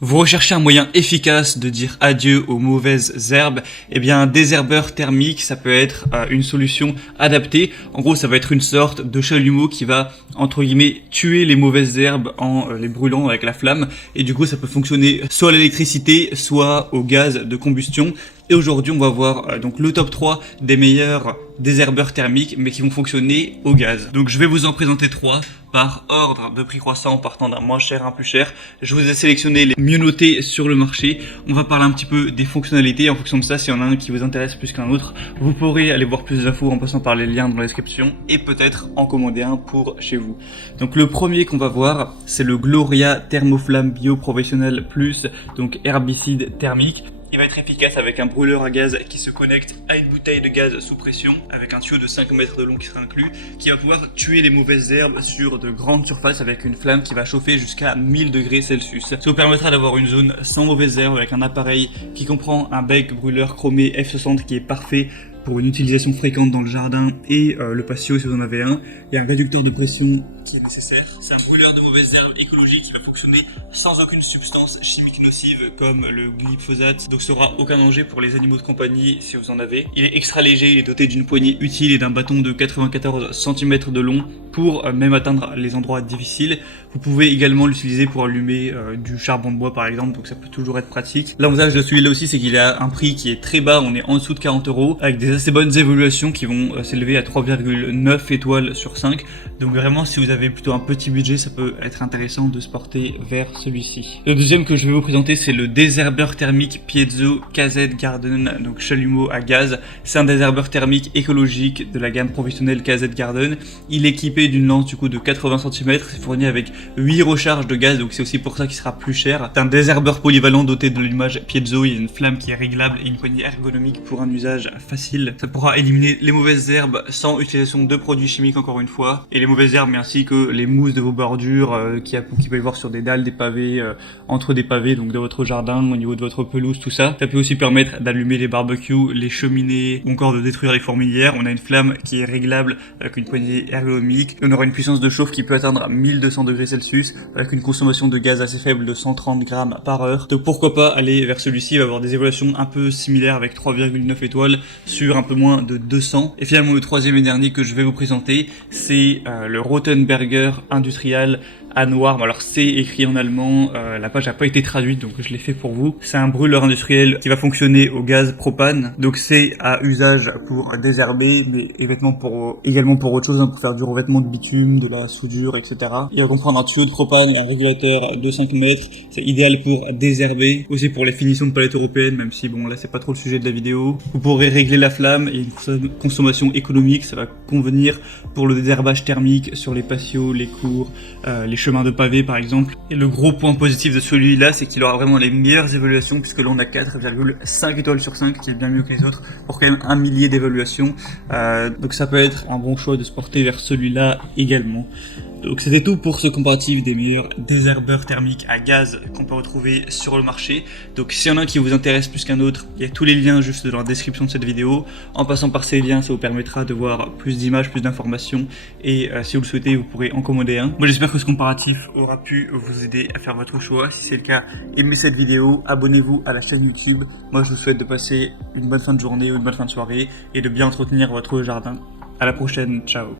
Vous recherchez un moyen efficace de dire adieu aux mauvaises herbes? Eh bien, un désherbeur thermique, ça peut être une solution adaptée. En gros, ça va être une sorte de chalumeau qui va, entre guillemets, tuer les mauvaises herbes en les brûlant avec la flamme. Et du coup, ça peut fonctionner soit à l'électricité, soit au gaz de combustion. Et aujourd'hui, on va voir donc le top 3 des meilleurs désherbeurs thermiques, mais qui vont fonctionner au gaz. Donc je vais vous en présenter 3 par ordre de prix croissant, partant d'un moins cher à un plus cher. Je vous ai sélectionné les mieux notés sur le marché. On va parler un petit peu des fonctionnalités. En fonction de ça, s'il y en a un qui vous intéresse plus qu'un autre, vous pourrez aller voir plus d'infos en passant par les liens dans la description et peut-être en commander un pour chez vous. Donc le premier qu'on va voir, c'est le Gloria Thermoflamme Bio Professionnel Plus, donc herbicide thermique. Il va être efficace avec un brûleur à gaz qui se connecte à une bouteille de gaz sous pression avec un tuyau de 5 mètres de long qui sera inclus, qui va pouvoir tuer les mauvaises herbes sur de grandes surfaces avec une flamme qui va chauffer jusqu'à 1000 degrés Celsius. Ça vous permettra d'avoir une zone sans mauvaises herbes avec un appareil qui comprend un bec brûleur chromé F60 qui est parfait pour une utilisation fréquente dans le jardin et le patio si vous en avez un. Il y a un réducteur de pression qui est nécessaire. C'est un brûleur de mauvaises herbes écologique qui va fonctionner sans aucune substance chimique nocive comme le glyphosate, donc ça n'aura aucun danger pour les animaux de compagnie si vous en avez. Il est extra léger, il est doté d'une poignée utile et d'un bâton de 94 cm de long pour même atteindre les endroits difficiles. Vous pouvez également l'utiliser pour allumer du charbon de bois par exemple, donc ça peut toujours être pratique. L'avantage de celui-là aussi, c'est qu'il a un prix qui est très bas, on est en dessous de 40 € avec des assez bonnes évaluations qui vont s'élever à 3,9 étoiles sur 5. Donc vraiment, si vous avez plutôt un petit budget, ça peut être intéressant de se porter vers celui-ci. Le deuxième que je vais vous présenter, c'est le désherbeur thermique Piezo KZ Garden, donc chalumeau à gaz. C'est un désherbeur thermique écologique de la gamme professionnelle KZ Garden. Il est équipé d'une lance du coup de 80 cm, c'est fourni avec 8 recharges de gaz, donc c'est aussi pour ça qu'il sera plus cher. C'est un désherbeur polyvalent doté de l'allumage Piezo, il y a une flamme qui est réglable et une poignée ergonomique pour un usage facile. Ça pourra éliminer les mauvaises herbes sans utilisation de produits chimiques encore une fois, et les mauvaises herbes mais ainsi que les mousses de vos bordures qui peut y avoir sur des dalles, des pavés, entre des pavés, donc dans votre jardin, au niveau de votre pelouse, tout ça. Ça peut aussi permettre d'allumer les barbecues, les cheminées, ou encore de détruire les fourmilières. On a une flamme qui est réglable avec une poignée ergonomique. On aura une puissance de chauffe qui peut atteindre 1200 degrés Celsius avec une consommation de gaz assez faible de 130 grammes par heure. Donc pourquoi pas aller vers celui-ci, il va avoir des évaluations un peu similaires avec 3,9 étoiles sur un peu moins de 200. Et finalement le troisième et dernier que je vais vous présenter, c'est le Rothenberger Industrial Anwarm. Alors c'est écrit en allemand, la page n'a pas été traduite donc je l'ai fait pour vous. C'est un brûleur industriel qui va fonctionner au gaz propane, donc c'est à usage pour désherber mais également pour autre chose, pour faire du revêtement de bitume, de la soudure, etc. Il va comprendre un tuyau de propane, un régulateur de 5 mètres, c'est idéal pour désherber, aussi pour les finitions de palettes européennes, même si bon là c'est pas trop le sujet de la vidéo. Vous pourrez régler la flamme et une consommation économique, ça va convenir pour le désherbage thermique sur les patios, les cours, les chemins de pavé par exemple. Et le gros point positif de celui-là, c'est qu'il aura vraiment les meilleures évaluations, puisque là on a 4,5 étoiles sur 5, qui est bien mieux que les autres, pour quand même un millier d'évaluations. Donc ça peut être un bon choix de se porter vers celui-là également. Donc c'était tout pour ce comparatif des meilleurs désherbeurs thermiques à gaz qu'on peut retrouver sur le marché. Donc s'il y en a un qui vous intéresse plus qu'un autre, il y a tous les liens juste dans la description de cette vidéo. En passant par ces liens, ça vous permettra de voir plus d'images, plus d'informations, et si vous le souhaitez, vous pourrez en commander un. Moi j'espère que ce comparatif aura pu vous aider à faire votre choix. Si c'est le cas, aimez cette vidéo, abonnez-vous à la chaîne YouTube. Moi je vous souhaite de passer une bonne fin de journée ou une bonne fin de soirée et de bien entretenir votre jardin. À la prochaine, ciao.